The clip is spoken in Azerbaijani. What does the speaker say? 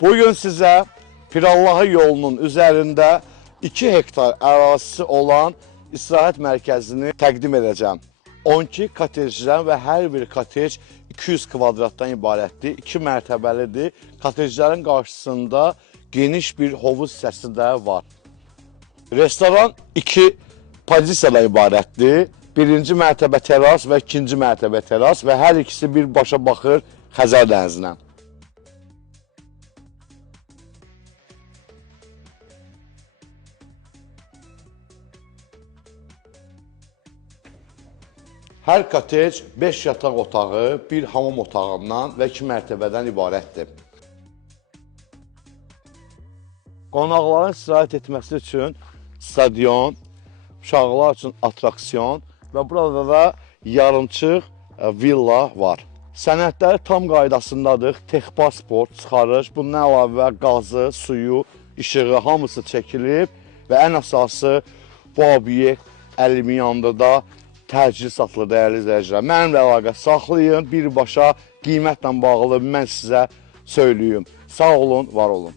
Bugün sizə Pirallahı yolunun üzərində 2 hektar ərazisi olan istirahət mərkəzini təqdim edəcəm. 12 kotejdən və hər bir kotej 200 kvadratdan ibarətdir, 2 mərtəbəlidir. Kotejlərin qarşısında geniş bir hovuz hissəsi də var. Restoran 2 pozisiyadan ibarətdir. Birinci mərtəbə teras və ikinci mərtəbə teras və hər ikisi birbaşa baxır Xəzər dənizinə. Hər kotej 5 yataq otağı, 1 hamam otağından və 2 mərtəbədən ibarətdir. Qonaqların istirahət etməsi üçün stadion, uşaqlar üçün atraksiyon və burada da yarımçıq villa var. Sənədləri tam qaydasındadır. Texpasport, çıxarış, bundan əlavə qazı, suyu, işığı hamısı çəkilib və ən əsası bu obyekt Əlimiyan'da da təcili satılır dəyərli izləyicilər. Mənimlə əlaqə saxlayın, birbaşa qiymətlə bağlı mən sizə söyləyim. Sağ olun, var olun.